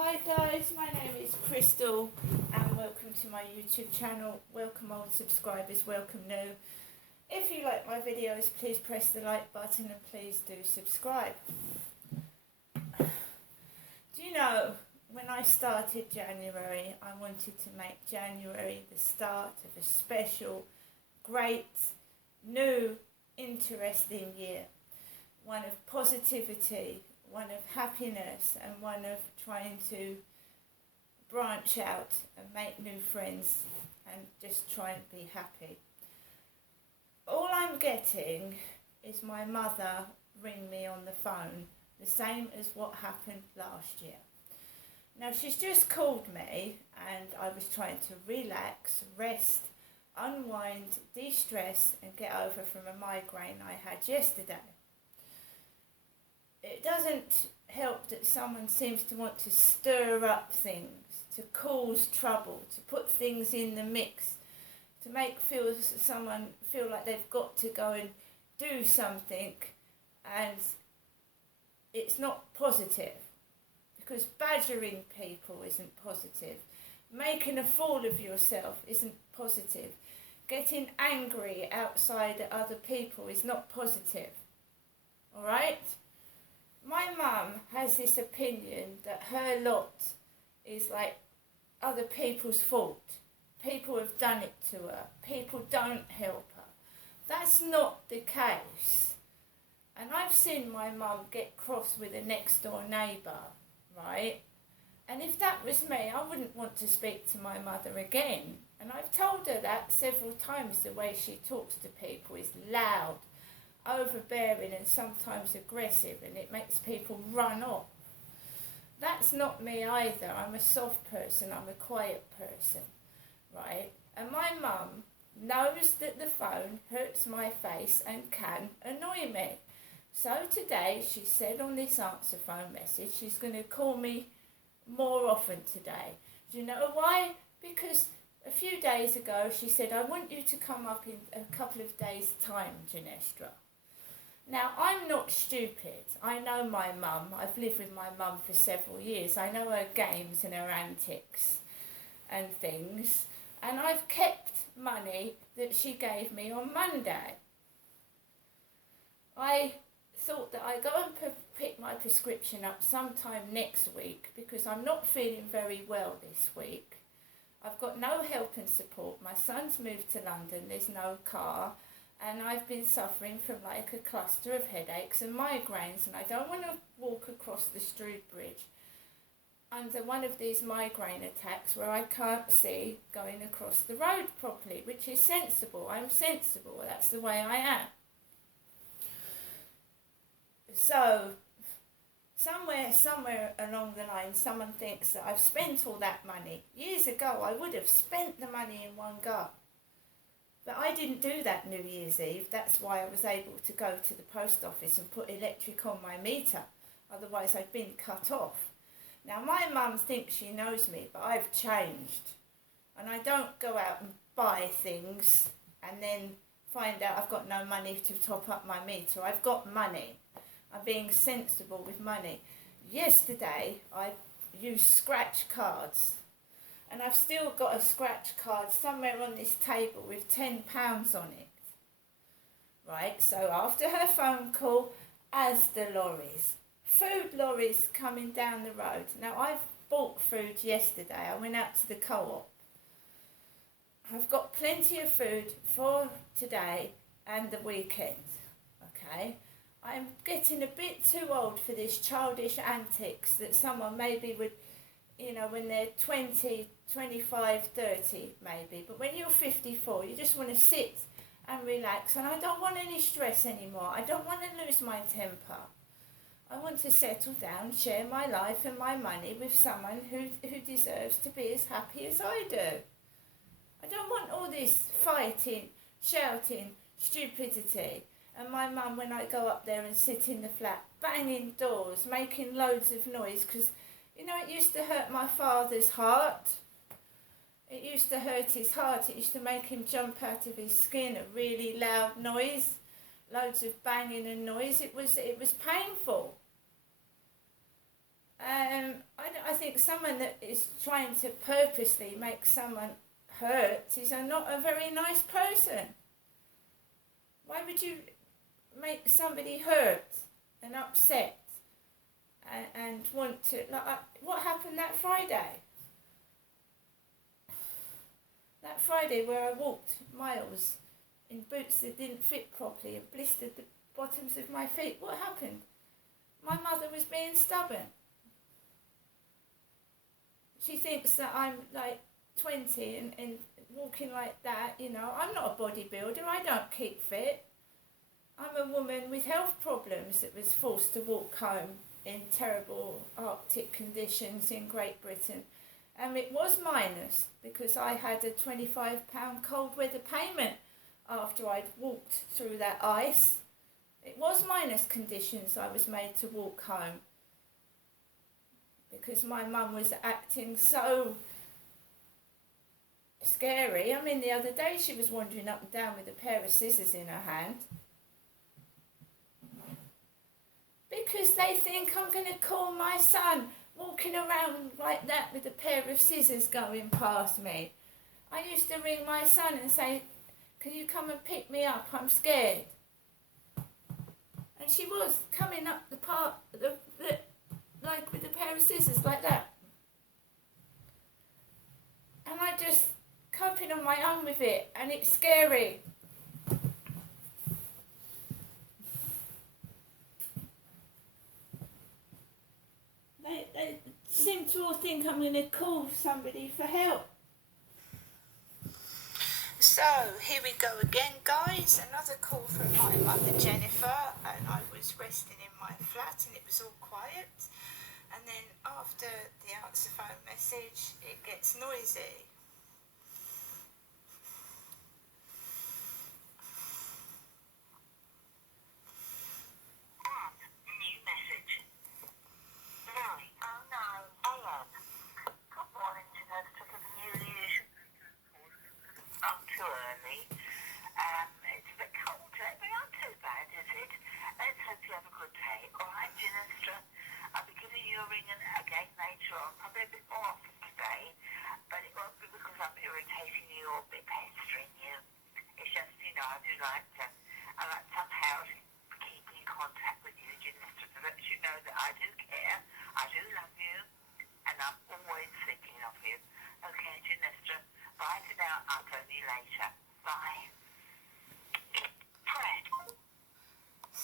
Hi guys, my name is Crystal and welcome to my YouTube channel. Welcome old subscribers, welcome new. If you like my videos, please press the like button and please do subscribe. Do you know, when I started January, I wanted to make January the start of a special, great, new, interesting year. One of positivity, one of happiness, and one of trying to branch out and make new friends and just try and be happy. All I'm getting is my mother ring me on the phone, the same as what happened last year. Now she's just called me and I was trying to relax, rest, unwind, de-stress and get over from a migraine I had yesterday. It doesn't help that someone seems to want to stir up things, to cause trouble, to put things in the mix, to make someone feel like they've got to go and do something, and it's not positive, because badgering people isn't positive, making a fool of yourself isn't positive, getting angry outside at other people is not positive, alright? My mum has this opinion that her lot is like other people's fault. People have done it to her. People don't help her. That's not the case. And I've seen my mum get cross with a next door neighbour, right? And if that was me, I wouldn't want to speak to my mother again. And I've told her that several times. The way she talks to people is loud, overbearing and sometimes aggressive, and it makes people run off. That's not me either. I'm a soft person, I'm a quiet person, right? And my mum knows that the phone hurts my face and can annoy me. So today she said on this answer phone message she's going to call me more often today. Do you know why? Because a few days ago she said, I want you to come up in a couple of days' time, Ginestra. Now, I'm not stupid. I know my mum. I've lived with my mum for several years. I know her games and her antics and things. And I've kept money that she gave me on Monday. I thought that I'd go and pick my prescription up sometime next week because I'm not feeling very well this week. I've got no help and support. My son's moved to London. There's no car. And I've been suffering from like a cluster of headaches and migraines, and I don't want to walk across the Strood Bridge under one of these migraine attacks where I can't see going across the road properly, which is sensible. I'm sensible. That's the way I am. So somewhere along the line, someone thinks that I've spent all that money. Years ago, I would have spent the money in one go. But I didn't do that New Year's Eve. That's why I was able to go to the post office and put electric on my meter. Otherwise I'd been cut off. Now my mum thinks she knows me, but I've changed. And I don't go out and buy things and then find out I've got no money to top up my meter. I've got money. I'm being sensible with money. Yesterday I used scratch cards. And I've still got a scratch card somewhere on this table with £10 on it. Right, so after her phone call, as the lorries. Food lorries coming down the road. Now, I've bought food yesterday. I went out to the co-op. I've got plenty of food for today and the weekend. Okay? I'm getting a bit too old for this childish antics that someone maybe would, you know, when they're 20, 25, 30 maybe. But when you're 54, you just want to sit and relax. And I don't want any stress anymore. I don't want to lose my temper. I want to settle down, share my life and my money with someone who deserves to be as happy as I do. I don't want all this fighting, shouting, stupidity. And my mum, when I go up there and sit in the flat, banging doors, making loads of noise, because you know, it used to hurt my father's heart. It used to hurt his heart. It used to make him jump out of his skin, a really loud noise, loads of banging and noise. It was painful. I think someone that is trying to purposely make someone hurt is not a very nice person. Why would you make somebody hurt and upset and want to... what happened that Friday? That Friday where I walked miles in boots that didn't fit properly and blistered the bottoms of my feet. What happened? My mother was being stubborn. She thinks that I'm like 20 and walking like that, you know. I'm not a bodybuilder. I don't keep fit. I'm a woman with health problems that was forced to walk home in terrible Arctic conditions in Great Britain. And it was minus because I had a £25 cold weather payment after I'd walked through that ice. It was minus conditions I was made to walk home because my mum was acting so scary. I mean, the other day she was wandering up and down with a pair of scissors in her hand. Because they think I'm going to call my son walking around like that with a pair of scissors going past me. I used to ring my son and say, can you come and pick me up? I'm scared. And she was coming up the path, like with a pair of scissors like that. And I just coping on my own with it, and it's scary. They seem to all think I'm going to call somebody for help. So, here we go again, guys. Another call from my mother, Jennifer, and I was resting in my flat and it was all quiet. And then after the answer phone message, it gets noisy.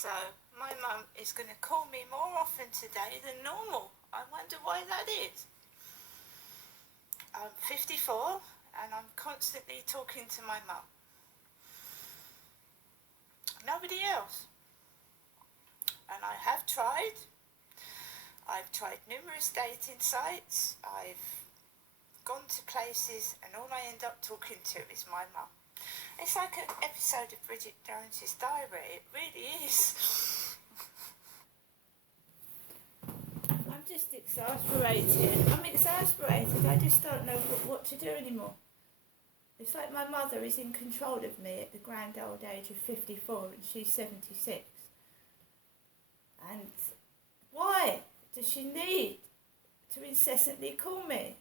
So, my mum is going to call me more often today than normal. I wonder why that is. I'm 54 and I'm constantly talking to my mum. Nobody else. And I have tried. I've tried numerous dating sites. I've gone to places and all I end up talking to is my mum. It's like an episode of Bridget Jones's Diary. It really is. I'm just exasperated. I'm exasperated. I just don't know what to do anymore. It's like my mother is in control of me at the grand old age of 54 and she's 76. And why does she need to incessantly call me?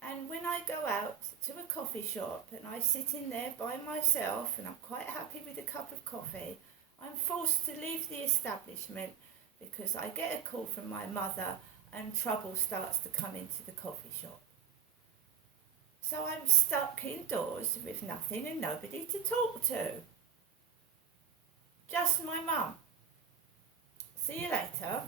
And when I go out to a coffee shop and I sit in there by myself and I'm quite happy with a cup of coffee, I'm forced to leave the establishment because I get a call from my mother and trouble starts to come into the coffee shop. So I'm stuck indoors with nothing and nobody to talk to. Just my mum. See you later.